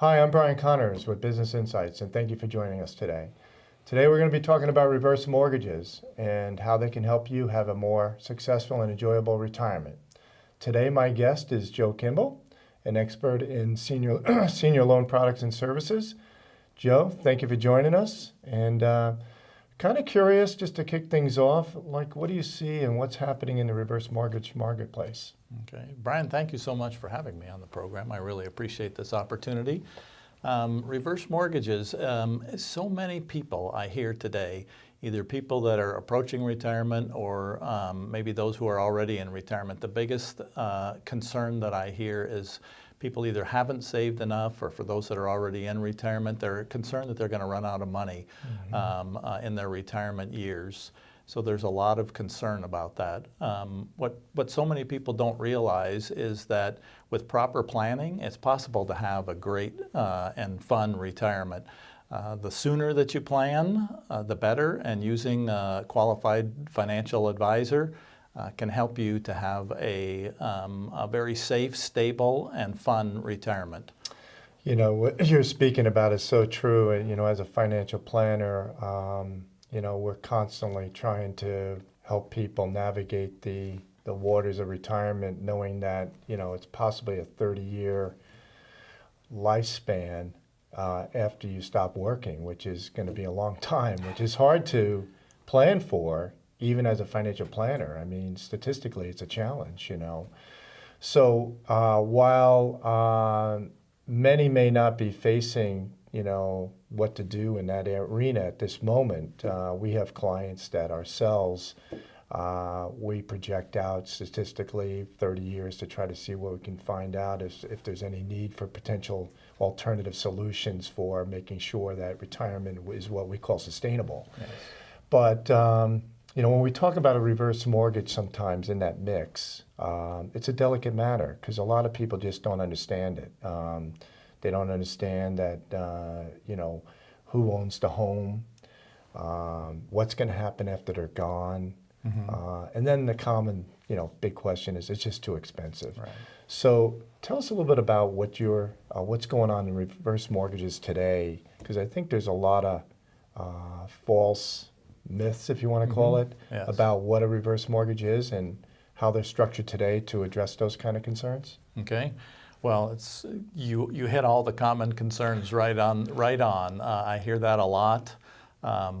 Hi, I'm Brian Connors with Business Insights, and thank you for joining us today. Today we're going to be talking about reverse mortgages and how they can help you have a more successful and enjoyable retirement. Today my guest is Joe Kimball, an expert in senior, senior loan products and services. Joe, thank you for joining us, and kind of curious just to kick things off, like what do you see and what's happening in the reverse mortgage marketplace? Okay. Brian, thank you so much for having me on the program. I really appreciate this opportunity. Reverse mortgages, so many people I hear today, either people that are approaching retirement or maybe those who are already in retirement. The biggest concern that I hear is people either haven't saved enough, or for those that are already in retirement, they're concerned that they're going to run out of money in their retirement years. So there's a lot of concern about that. What so many people don't realize is that with proper planning, it's possible to have a great and fun retirement. The sooner that you plan, the better, and using a qualified financial advisor can help you to have a very safe, stable, and fun retirement. You know, what you're speaking about is so true. And, you know, as a financial planner, you know, we're constantly trying to help people navigate the waters of retirement, knowing that, you know, it's possibly a 30-year lifespan after you stop working, which is going to be a long time, which is hard to plan for, even as a financial planner. I mean, statistically, it's a challenge, you know. So while many may not be facing, you know, what to do in that arena at this moment, we have clients that ourselves, we project out statistically 30 years to try to see what we can find out if there's any need for potential alternative solutions for making sure that retirement is what we call sustainable. Yes. But you know, when we talk about a reverse mortgage sometimes in that mix, it's a delicate matter because a lot of people just don't understand it. They don't understand that, you know, who owns the home, what's going to happen after they're gone. And then the common, you know, big question is it's just too expensive. Right. So tell us a little bit about what's going on in reverse mortgages today, because I think there's a lot of false myths, if you want to call it, Yes. about what a reverse mortgage is and how they're structured today to address those kind of concerns. Okay. Well, you hit all the common concerns right on. I hear that a lot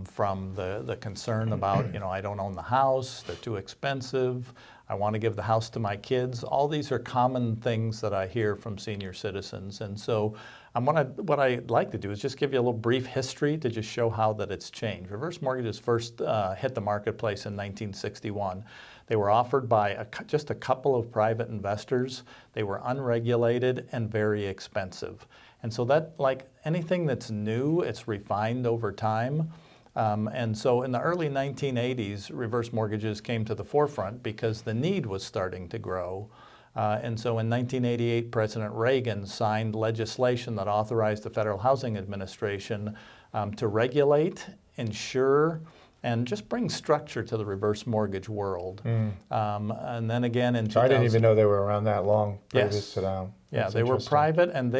from the concern about, you know, I don't own the house, they're too expensive, I want to give the house to my kids. All these are common things that I hear from senior citizens. And so what I'd like to do is just give you a little brief history to just show how that it's changed. Reverse mortgages first hit the marketplace in 1961. They were offered by just a couple of private investors. They were unregulated and very expensive. And so that, like anything that's new, it's refined over time. And so in the early 1980s, reverse mortgages came to the forefront because the need was starting to grow. And so in 1988, President Reagan signed legislation that authorized the Federal Housing Administration to regulate, insure, and just bring structure to the reverse mortgage world. And then again in 2000, I didn't even know they were around that long previous Yes. to now. Yeah, That's they were interesting. private, and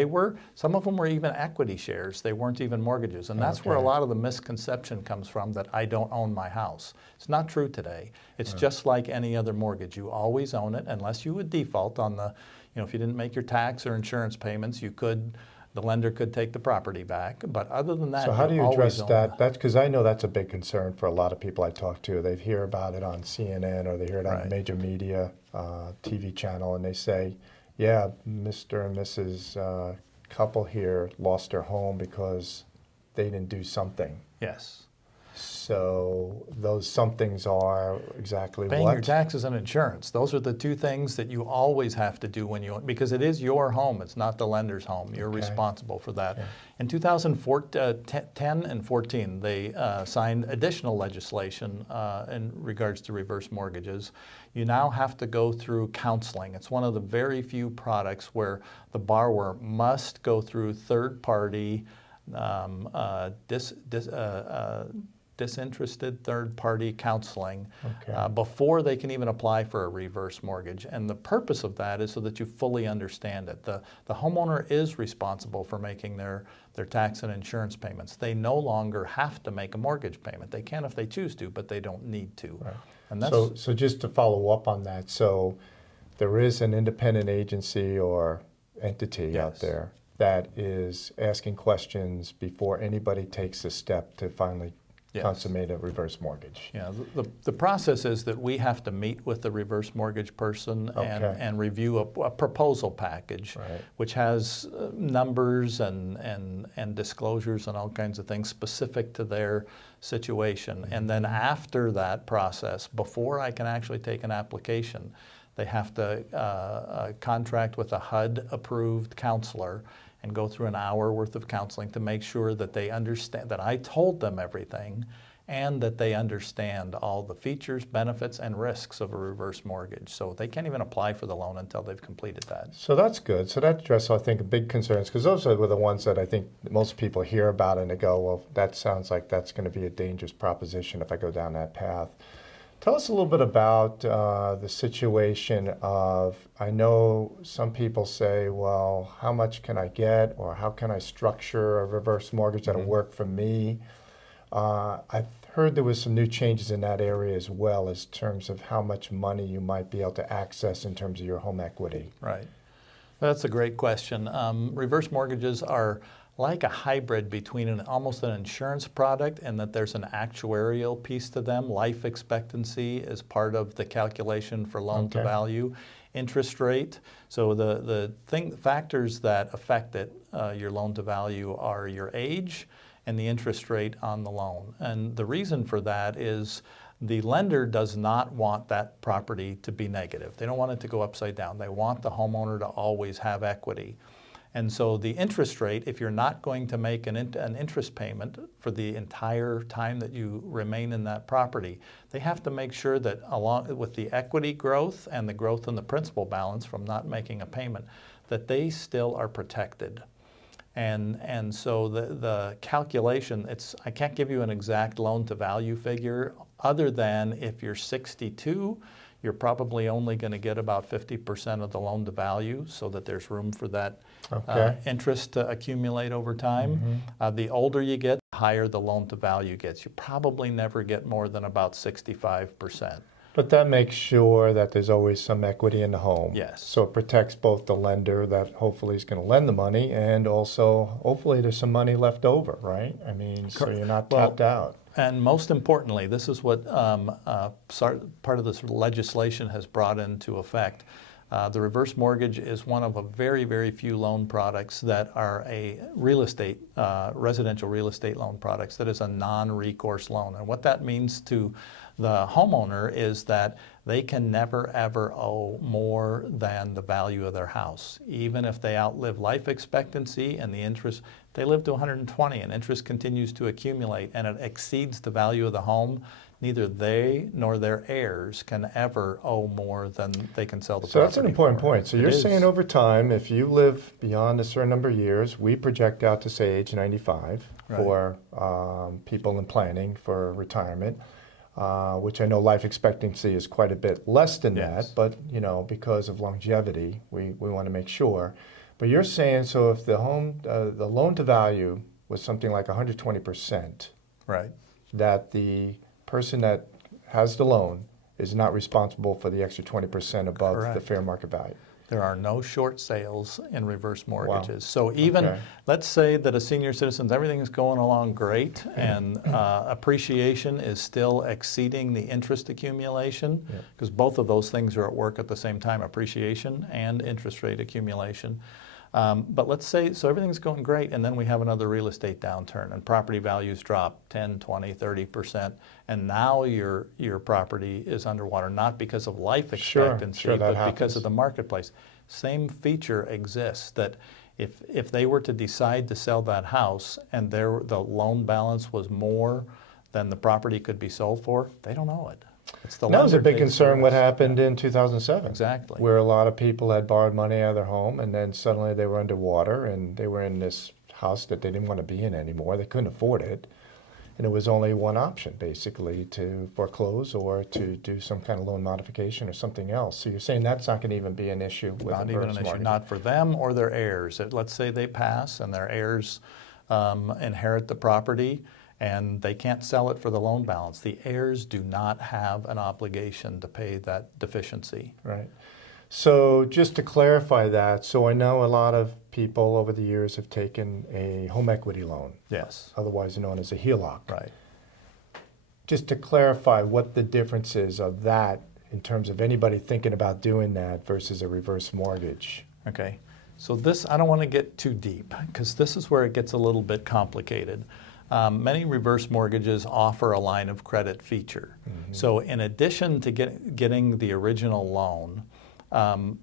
some of them were even equity shares. They weren't even mortgages. And that's where a Okay. lot of the misconception comes from, that I don't own my house. It's not true today. It's just like any other mortgage. You always own it unless you would default on if you didn't make your tax or insurance payments, the lender could take the property back. But other than that, So how do you always address own that? That's because I know that's a big concern for a lot of people I talk to. They hear about it on CNN or they hear it on a Right. major media TV channel, and they say, yeah, Mr. and Mrs. Couple here lost their home because they didn't do something. Yes. So those somethings are exactly Paying what? your taxes and insurance. Those are the two things that you always have to do because it is your home. It's not the lender's home. You're Okay. responsible for that. Okay. In 2010 and 14, they signed additional legislation in regards to reverse mortgages. You now have to go through counseling. It's one of the very few products where the borrower must go through third-party disinterested third-party counseling Okay. before they can even apply for a reverse mortgage. And the purpose of that is so that you fully understand it. The homeowner is responsible for making their tax and insurance payments. They no longer have to make a mortgage payment. They can if they choose to, but they don't need to. Right. And that's So just to follow up on that, so there is an independent agency or entity out Yes. there that is asking questions before anybody takes a step to finally Yes. consummate a reverse mortgage. Yeah, the process is that we have to meet with the reverse mortgage person Okay. and review a proposal package, Right. which has numbers and disclosures and all kinds of things specific to their situation. And then after that process, before I can actually take an application, they have to contract with a HUD-approved counselor and go through an hour worth of counseling to make sure that they understand, that I told them everything, and that they understand all the features, benefits, and risks of a reverse mortgage. So they can't even apply for the loan until they've completed that. So that's good. So that addresses, I think, big concerns, because those are the ones that I think most people hear about and they go, well, that sounds like that's going to be a dangerous proposition if I go down that path. Tell us a little bit about the situation of, I know some people say, well, how much can I get, or how can I structure a reverse mortgage that'll work for me? I've heard there was some new changes in that area as well, as terms of how much money you might be able to access in terms of your home equity. Right. That's a great question. Reverse mortgages are like a hybrid between almost an insurance product and that there's an actuarial piece to them. Life expectancy is part of the calculation for loan to Okay. value. Interest rate. So the factors that affect it, your loan to value, are your age and the interest rate on the loan. And the reason for that is the lender does not want that property to be negative. They don't want it to go upside down. They want the homeowner to always have equity. And so the interest rate, if you're not going to make an interest payment for the entire time that you remain in that property, they have to make sure that along with the equity growth and the growth in the principal balance from not making a payment, that they still are protected. And so the calculation, I can't give you an exact loan to value figure other than if you're 62, you're probably only going to get about 50% of the loan to value, so that there's room for that Okay. interest to accumulate over time. The older you get, the higher the loan to value gets. You probably never get more than about 65%. But that makes sure that there's always some equity in the home. Yes. So it protects both the lender that hopefully is going to lend the money, and also hopefully there's some money left over, right? I mean, so you're not tapped out. And most importantly, this is what part of this legislation has brought into effect. The reverse mortgage is one of a very, very few loan products that are a residential real estate loan products that is a non-recourse loan. And what that means to the homeowner is that they can never ever owe more than the value of their house. Even if they outlive life expectancy and the interest, they live to 120 and interest continues to accumulate and it exceeds the value of the home, neither they nor their heirs can ever owe more than they can sell the property. So that's an important point. So you're is. saying over time, if you live beyond a certain number of years, we project out to say age 95 Right. for people in planning for retirement, which I know life expectancy is quite a bit less than Yes. that, but because of longevity, we want to make sure. But you're saying, so if the loan to value was something like 120%, Right. that the person that has the loan is not responsible for the extra 20% above the Correct. fair market value. There are no short sales in reverse mortgages. Wow. So even, Okay. let's say that a senior citizen, everything is going along great and appreciation is still exceeding the interest accumulation, because both of those things are at work at the same time, appreciation and interest rate accumulation. But let's say, so everything's going great, and then we have another real estate downturn, and property values drop 10, 20, 30%, and now your property is underwater, not because of life expectancy, sure, that but because happens. of the marketplace. Same feature exists, that if they were to decide to sell that house and the loan balance was more than the property could be sold for, they don't owe it. It's the That was a lender big takes the concern what risk. happened in 2007. Exactly. Where a lot of people had borrowed money out of their home and then suddenly they were underwater and they were in this house that they didn't want to be in anymore. They couldn't afford it. and it was only one option, basically, to foreclose or to do some kind of loan modification or something else. So you're saying that's not going to even be an issue with Not a even reverse an issue, mortgage? not for them or their heirs. Let's say they pass and their heirs inherit the property and they can't sell it for the loan balance. The heirs do not have an obligation to pay that deficiency. Right. So just to clarify that, so I know a lot of people over the years have taken a home equity loan, Yes, otherwise known as a HELOC. right. Just to clarify what the difference is of that in terms of anybody thinking about doing that versus a reverse mortgage. Okay, so this, I don't want to get too deep because this is where it gets a little bit complicated. Many reverse mortgages offer a line of credit feature. So in addition to getting the original loan,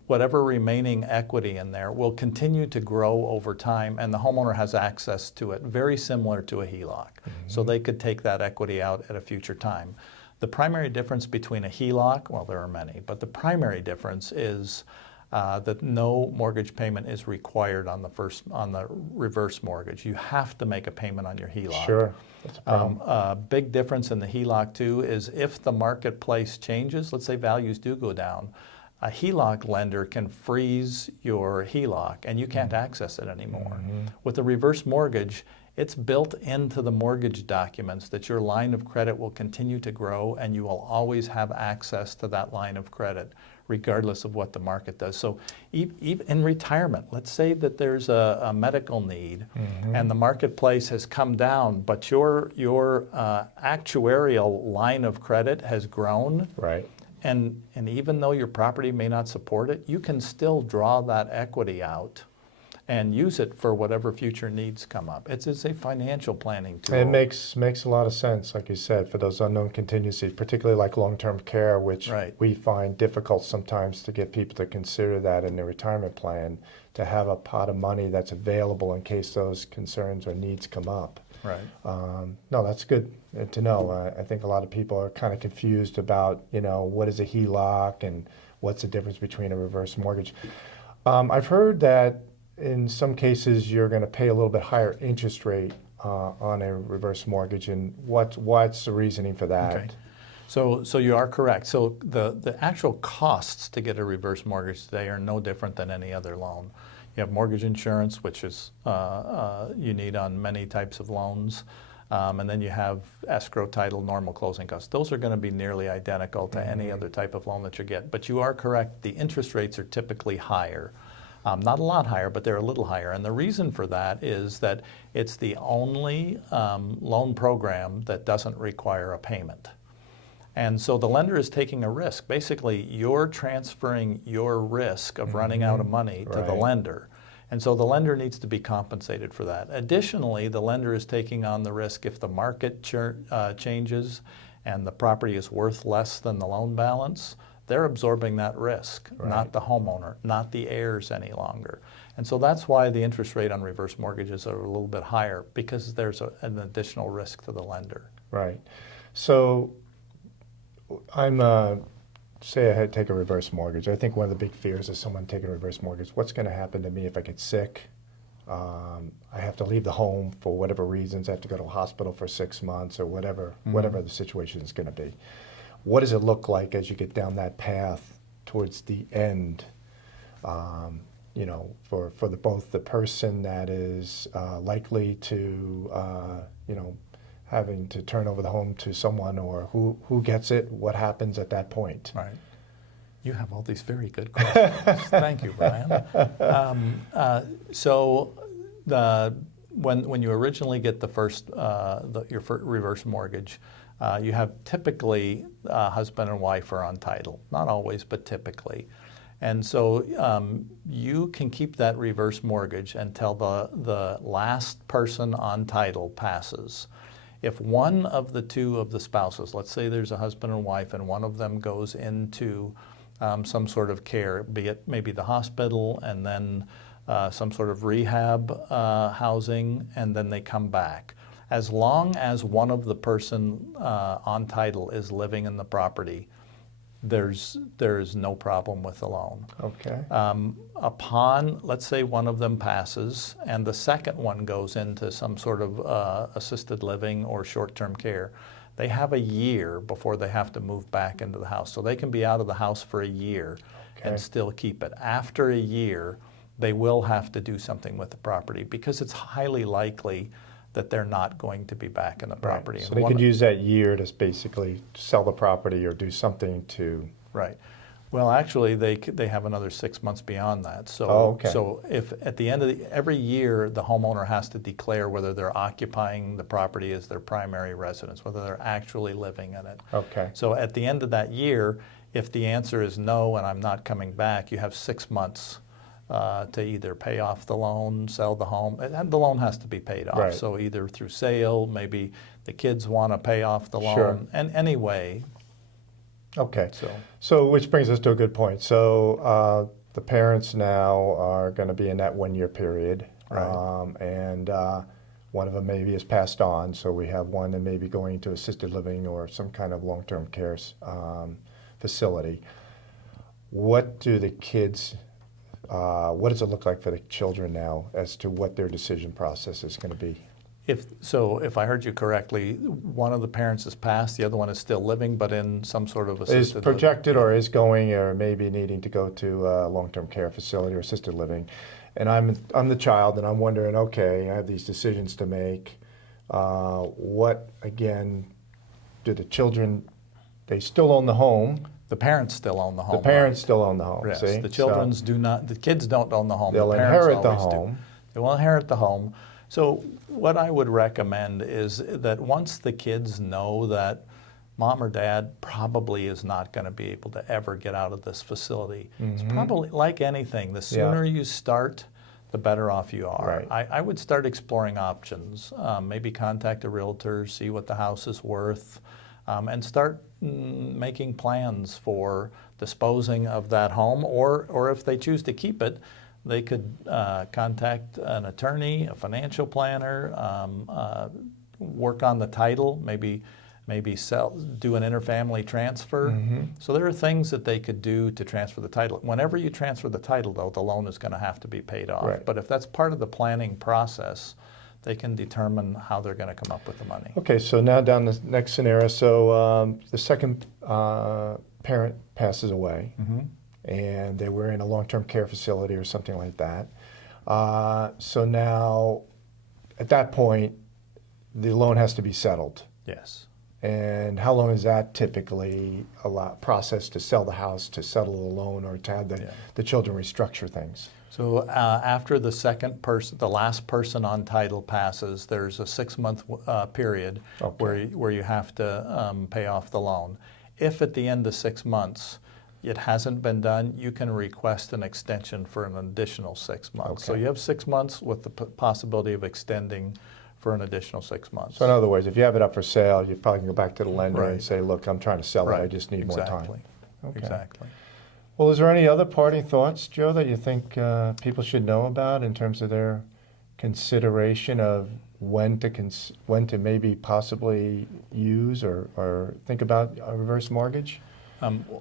whatever remaining equity in there will continue to grow over time, and the homeowner has access to it, very similar to a HELOC. So they could take that equity out at a future time. The primary difference between a HELOC, well, there are many, but the primary difference is that no mortgage payment is required on the reverse mortgage. You have to make a payment on your HELOC. Sure, that's a problem. A big difference in the HELOC too is if the marketplace changes, let's say values do go down, a HELOC lender can freeze your HELOC and you can't access it anymore. With a reverse mortgage, it's built into the mortgage documents that your line of credit will continue to grow and you will always have access to that line of credit regardless of what the market does. So even in retirement, let's say that there's a medical need and the marketplace has come down, but your actuarial line of credit has grown. Right. And even though your property may not support it, you can still draw that equity out and use it for whatever future needs come up. It's a financial planning tool. It makes a lot of sense, like you said, for those unknown contingencies, particularly like long-term care, which Right. we find difficult sometimes to get people to consider that in their retirement plan, to have a pot of money that's available in case those concerns or needs come up. Right. No, that's good to know. I think a lot of people are kind of confused about, what is a HELOC and what's the difference between a reverse mortgage. I've heard that in some cases you're going to pay a little bit higher interest rate on a reverse mortgage, and what's the reasoning for that? Okay. So you are correct. So the actual costs to get a reverse mortgage today are no different than any other loan. You have mortgage insurance, which is you need on many types of loans. And then you have escrow, title, normal closing costs. Those are going to be nearly identical to any other type of loan that you get. But you are correct, the interest rates are typically higher. Not a lot higher, but they're a little higher. And the reason for that is that it's the only loan program that doesn't require a payment. And so the lender is taking a risk. Basically, you're transferring your risk of running out of money to the lender. And so the lender needs to be compensated for that. Additionally, the lender is taking on the risk if the market changes and the property is worth less than the loan balance. They're absorbing that risk, not the homeowner, not the heirs any longer. And so that's why the interest rate on reverse mortgages are a little bit higher, because there's an additional risk to the lender. Right. So I'm, say I had to take a reverse mortgage. I think one of the big fears of someone taking a reverse mortgage, what's going to happen to me if I get sick? I have to leave the home for whatever reasons. I have to go to a hospital for 6 months or whatever the situation is going to be. What does it look like as you get down that path towards the end, for both the person that is likely to, having to turn over the home to someone, or who gets it, what happens at that point? Right. You have all these very good questions. Thank you, Brian. When you originally get the first your reverse mortgage, you have typically husband and wife are on title. Not always, but typically. And so you can keep that reverse mortgage until the last person on title passes. If one of the two of the spouses, let's say there's a husband and wife, and one of them goes into some sort of care, be it maybe the hospital and then some sort of rehab housing, and then they come back. As long as one of the person on title is living in the property, there's no problem with the loan. Okay. Upon, let's say one of them passes and the second one goes into some sort of assisted living or short-term care, they have a year before they have to move back into the house. So they can be out of the house for a year and still keep it. After a year, they will have to do something with the property because it's highly likely that they're not going to be back in the property. Right. So they could use that year to basically sell the property or do something to... Right. Well, actually, they have another 6 months beyond that. So, okay. So if at the end of every year, the homeowner has to declare whether they're occupying the property as their primary residence, whether they're actually living in it. Okay. So at the end of that year, if the answer is no and I'm not coming back, you have 6 months to either pay off the loan, sell the home, and the loan has to be paid off. Right. So either through sale, maybe the kids want to pay off the loan, Sure. and anyway. Okay. So which brings us to a good point. So the parents now are going to be in that 1 year period, Right. And one of them maybe has passed on. So we have one that may be going to assisted living or some kind of long-term care facility. What do the kids? What does it look like for the children now as to what their decision process is going to be? If I heard you correctly, one of the parents has passed, the other one is still living, but in some sort of assisted Is projected or is going or maybe needing to go to a long-term care facility or assisted living. And I'm the child and I'm wondering, okay, I have these decisions to make. What, again, do the children, they still own the home? The parents still own the home. The parents still own the home, Yes, see? the children's do not, the kids don't own the home. They'll the parents inherit the always do. home. They will inherit the home. So what I would recommend is that once the kids know that mom or dad probably is not going to be able to ever get out of this facility, it's probably like anything. The sooner you start, the better off you are. Right. I would start exploring options. Maybe contact a realtor, see what the house is worth, and start making plans for disposing of that home, or if they choose to keep it, they could contact an attorney, a financial planner, work on the title, maybe do an interfamily transfer. So there are things that they could do to transfer the title. Whenever you transfer the title, though, the loan is going to have to be paid off. Right. But if that's part of the planning process, they can determine how they're going to come up with the money. Okay, so now down the next scenario. So the second parent passes away, and they were in a long-term care facility or something like that. So now, at that point, the loan has to be settled. Yes. And how long is that typically process to sell the house, to settle the loan, or to have the children restructure things? So after the second person, the last person on title passes, there's a 6-month period where you have to pay off the loan. If at the end of 6 months it hasn't been done, you can request an extension for an additional 6 months. So you have 6 months with the possibility of extending for an additional 6 months. So in other words, if you have it up for sale, you probably can go back to the lender and say, look, I'm trying to sell it, I just need more time. Okay. Exactly. Well, is there any other parting thoughts, Joe, that you think people should know about in terms of their consideration of when to maybe possibly use or think about a reverse mortgage?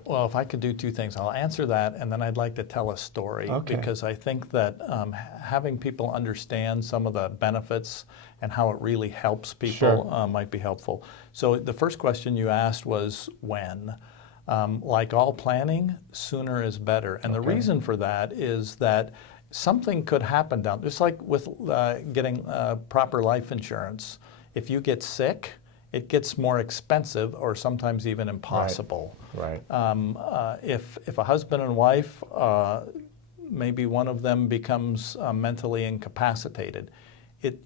Well, if I could do two things, I'll answer that, and then I'd like to tell a story, because I think that having people understand some of the benefits and how it really helps people might be helpful. So the first question you asked was when. Like all planning, sooner is better. And the reason for that is that something could happen just like with getting proper life insurance. If you get sick, it gets more expensive or sometimes even impossible. Right. If a husband and wife, maybe one of them becomes mentally incapacitated,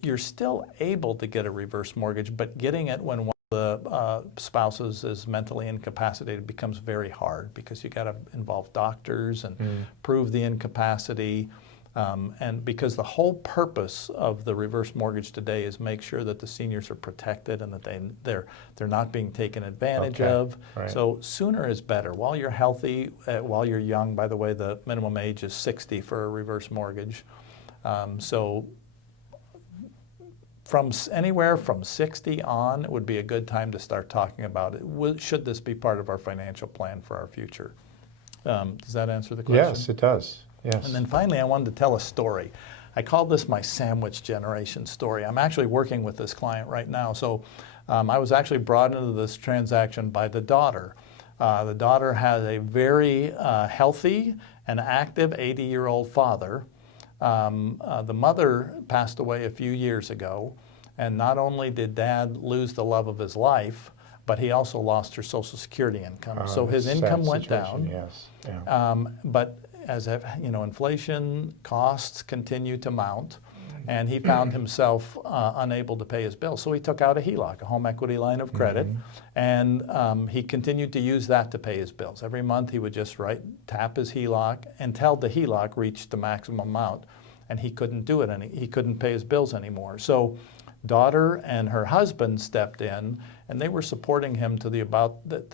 you're still able to get a reverse mortgage, but getting it when one of the spouses is mentally incapacitated becomes very hard, because you got to involve doctors and prove the incapacity. And because the whole purpose of the reverse mortgage today is make sure that the seniors are protected and that they're not being taken advantage of. Right. So sooner is better. While you're healthy, while you're young, by the way, the minimum age is 60 for a reverse mortgage. So anywhere from 60 on, it would be a good time to start talking about it. Should this be part of our financial plan for our future? Does that answer the question? Yes, it does. Yes. And then finally, I wanted to tell a story. I call this my sandwich generation story. I'm actually working with this client right now. So I was actually brought into this transaction by the daughter. The daughter has a very healthy and active 80-year-old father. The mother passed away a few years ago, and not only did Dad lose the love of his life, but he also lost her Social Security income. So his income went down. Yes. Yeah. But as inflation costs continue to mount, and he found himself unable to pay his bills. So he took out a HELOC, a home equity line of credit, and he continued to use that to pay his bills. Every month he would just tap his HELOC until the HELOC reached the maximum amount, and he couldn't do it he couldn't pay his bills anymore. So daughter and her husband stepped in, and they were supporting him to the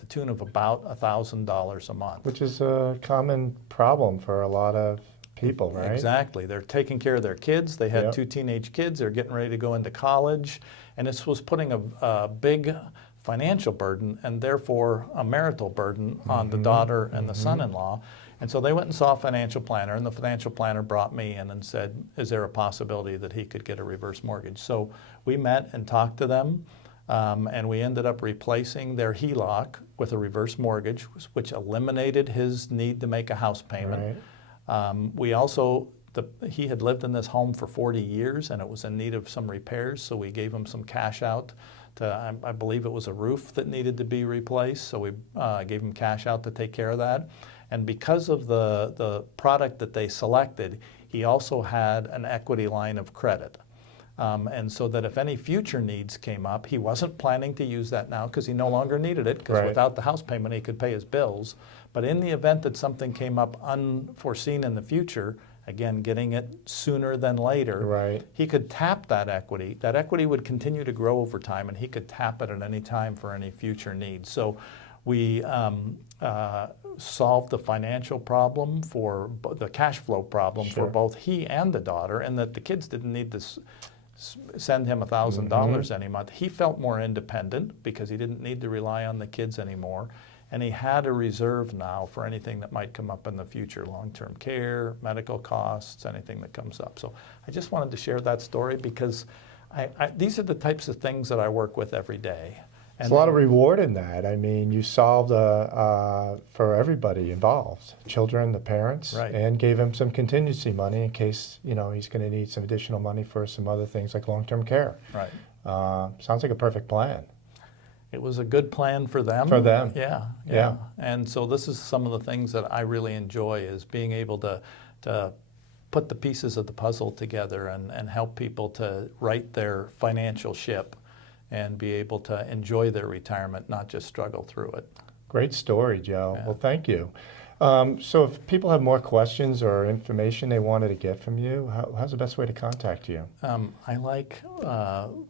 tune of about $1,000 a month. Which is a common problem for a lot of people, right? Exactly. They're taking care of their kids. They had 2 teenage kids. They're getting ready to go into college. And this was putting a big financial burden and therefore a marital burden on the daughter and the son-in-law. And so they went and saw a financial planner, and the financial planner brought me in and said, is there a possibility that he could get a reverse mortgage? So we met and talked to them, and we ended up replacing their HELOC with a reverse mortgage, which eliminated his need to make a house payment. Right. We also, he had lived in this home for 40 years and it was in need of some repairs, so we gave him some cash out to, I believe it was a roof that needed to be replaced, so we gave him cash out to take care of that. And because of the product that they selected, he also had an equity line of credit. And so that if any future needs came up, he wasn't planning to use that now because he no longer needed it, because without the house payment he could pay his bills. But in the event that something came up unforeseen in the future, again, getting it sooner than later, he could tap that equity. That equity would continue to grow over time, and he could tap it at any time for any future needs. So we solved the financial problem for the cash flow problem for both he and the daughter, and that the kids didn't need to send him $1,000 any month. He felt more independent because he didn't need to rely on the kids anymore. And he had a reserve now for anything that might come up in the future, long-term care, medical costs, anything that comes up. So I just wanted to share that story because these are the types of things that I work with every day. There's a lot of reward in that. I mean, you solved for everybody involved, children, the parents, and gave him some contingency money in case, he's going to need some additional money for some other things like long-term care. Sounds like a perfect plan. It was a good plan for them. For them. Yeah. And so this is some of the things that I really enjoy, is being able to put the pieces of the puzzle together and help people to right their financial ship and be able to enjoy their retirement, not just struggle through it. Great story, Joe. Well, thank you. So if people have more questions or information they wanted to get from you, how's the best way to contact you? I like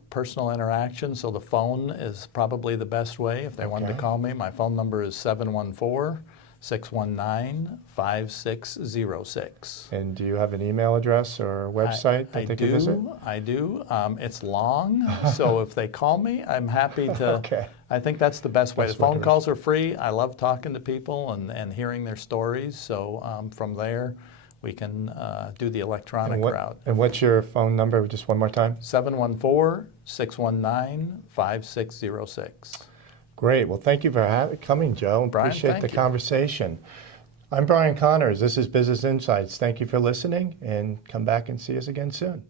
personal interaction, so the phone is probably the best way if they wanted to call me. My phone number is 714-619-5606. And do you have an email address or website that they can visit? I do. It's long, so if they call me, I'm happy to. I think that's the best way. The phone calls are free. I love talking to people and hearing their stories. So from there, we can do the electronic route. And what's your phone number, just one more time? 714-619-5606. Great. Well, thank you for coming, Joe. Brian, appreciate the conversation. I'm Brian Connors. This is Business Insights. Thank you for listening, and come back and see us again soon.